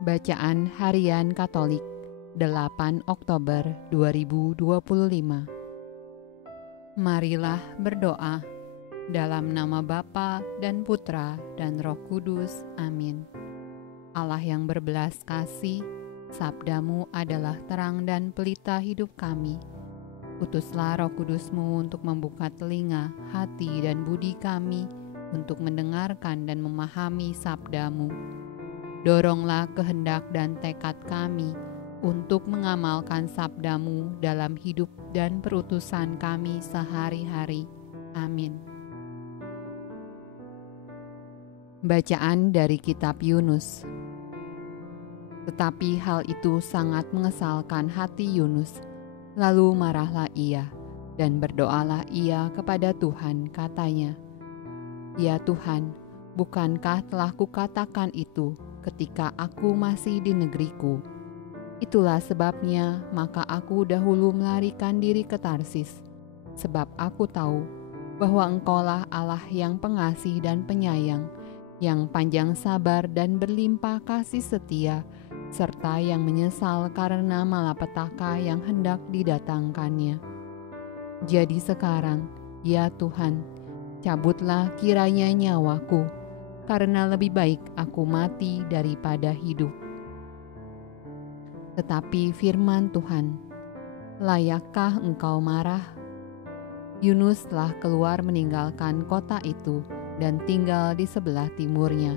Bacaan Harian Katolik 8 Oktober 2025. Marilah berdoa dalam nama Bapa dan Putra dan Roh Kudus. Amin. Allah yang berbelas kasih, sabdamu adalah terang dan pelita hidup kami. Utuslah Roh Kudusmu untuk membuka telinga, hati dan budi kami untuk mendengarkan dan memahami sabdamu. Doronglah kehendak dan tekad kami untuk mengamalkan sabdamu dalam hidup dan perutusan kami sehari-hari. Amin. Bacaan dari Kitab Yunus. Tetapi hal itu sangat mengesalkan hati Yunus. Lalu marahlah ia, dan berdoalah ia kepada Tuhan, katanya, "Ya Tuhan, bukankah telah kukatakan itu ketika aku masih di negeriku? Itulah sebabnya maka aku dahulu melarikan diri ke Tarsis, sebab aku tahu bahwa Engkaulah Allah yang pengasih dan penyayang, yang panjang sabar dan berlimpah kasih setia, serta yang menyesal karena malapetaka yang hendak didatangkannya. Jadi sekarang, ya Tuhan, cabutlah kiranya nyawaku, karena lebih baik aku mati daripada hidup." Tetapi firman Tuhan, "Layakkah engkau marah?" Yunus telah keluar meninggalkan kota itu dan tinggal di sebelah timurnya.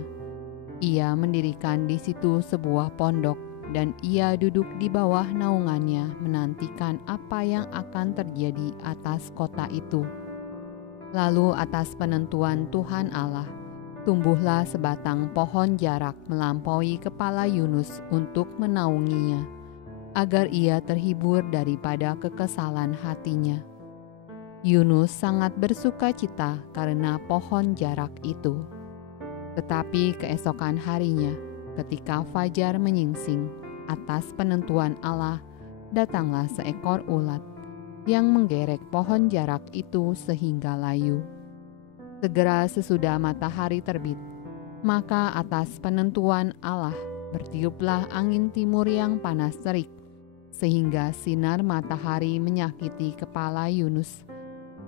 Ia mendirikan di situ sebuah pondok, dan ia duduk di bawah naungannya menantikan apa yang akan terjadi atas kota itu. Lalu atas penentuan Tuhan Allah, tumbuhlah sebatang pohon jarak melampaui kepala Yunus untuk menaunginya, agar ia terhibur daripada kekesalan hatinya. Yunus sangat bersuka cita karena pohon jarak itu. Tetapi keesokan harinya, ketika fajar menyingsing, atas penentuan Allah, datanglah seekor ulat yang menggerek pohon jarak itu sehingga layu. Segera sesudah matahari terbit, maka atas penentuan Allah bertiuplah angin timur yang panas terik, sehingga sinar matahari menyakiti kepala Yunus.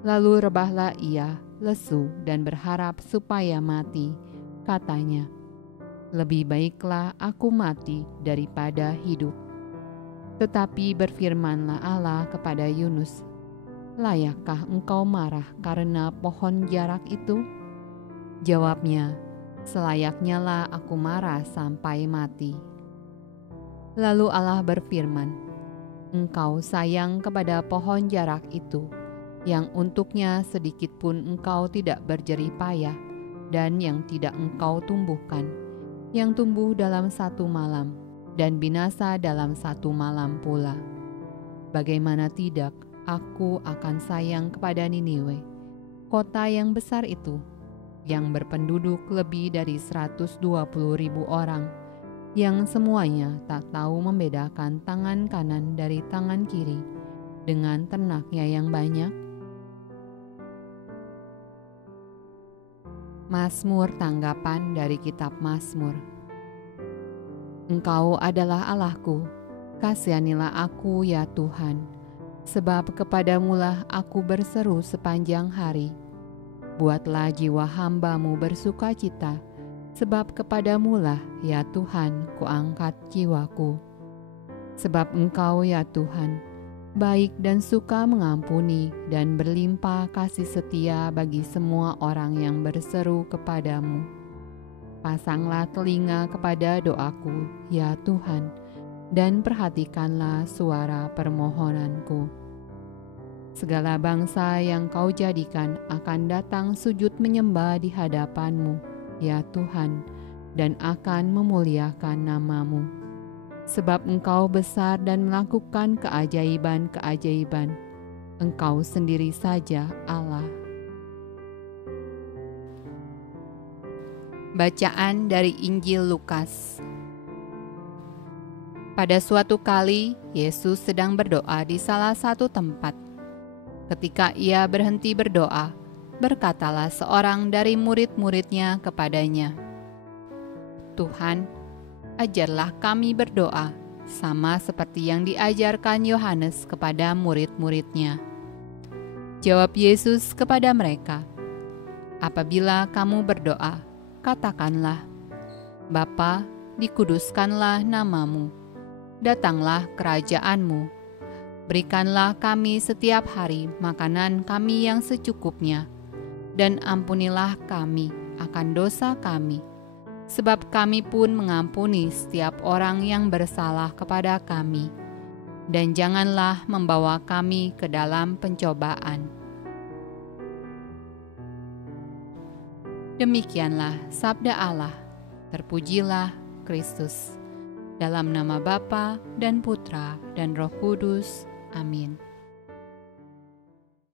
Lalu rebahlah ia, lesu dan berharap supaya mati. Katanya, "Lebih baiklah aku mati daripada hidup." Tetapi berfirmanlah Allah kepada Yunus, "Layakkah engkau marah karena pohon jarak itu?" Jawabnya, "Selayaknya lah aku marah sampai mati." Lalu Allah berfirman, "Engkau sayang kepada pohon jarak itu, yang untuknya sedikit pun engkau tidak berjerih payah, dan yang tidak engkau tumbuhkan, yang tumbuh dalam satu malam, dan binasa dalam satu malam pula. Bagaimana tidak, aku akan sayang kepada Niniwe, kota yang besar itu, yang berpenduduk lebih dari 120.000 orang, yang semuanya tak tahu membedakan tangan kanan dari tangan kiri, dengan ternaknya yang banyak." Mazmur tanggapan dari Kitab Mazmur. Engkau adalah Allahku, kasihanilah aku ya Tuhan, sebab kepadamulah aku berseru sepanjang hari. Buatlah jiwa hamba-Mu bersuka cita, sebab kepadamulah ya Tuhan kuangkat jiwaku. Sebab Engkau ya Tuhan, baik dan suka mengampuni dan berlimpah kasih setia bagi semua orang yang berseru kepadamu. Pasanglah telinga kepada doaku, ya Tuhan, dan perhatikanlah suara permohonanku. Segala bangsa yang Kau jadikan akan datang sujud menyembah di hadapan-Mu, ya Tuhan, dan akan memuliakan nama-Mu. Sebab Engkau besar dan melakukan keajaiban-keajaiban. Engkau sendiri saja Allah. Bacaan dari Injil Lukas. Pada suatu kali, Yesus sedang berdoa di salah satu tempat. Ketika ia berhenti berdoa, berkatalah seorang dari murid-muridnya kepadanya, "Tuhan, ajarlah kami berdoa, sama seperti yang diajarkan Yohanes kepada murid-muridnya. Jawab Yesus kepada mereka, apabila kamu berdoa, katakanlah, Bapa, dikuduskanlah namamu, datanglah kerajaanmu, berikanlah kami setiap hari makanan kami yang secukupnya, dan ampunilah kami akan dosa kami, sebab kami pun mengampuni setiap orang yang bersalah kepada kami. Dan janganlah membawa kami ke dalam pencobaan. Demikianlah sabda Allah. Terpujilah Kristus. Dalam nama Bapa dan Putra dan Roh Kudus. Amin.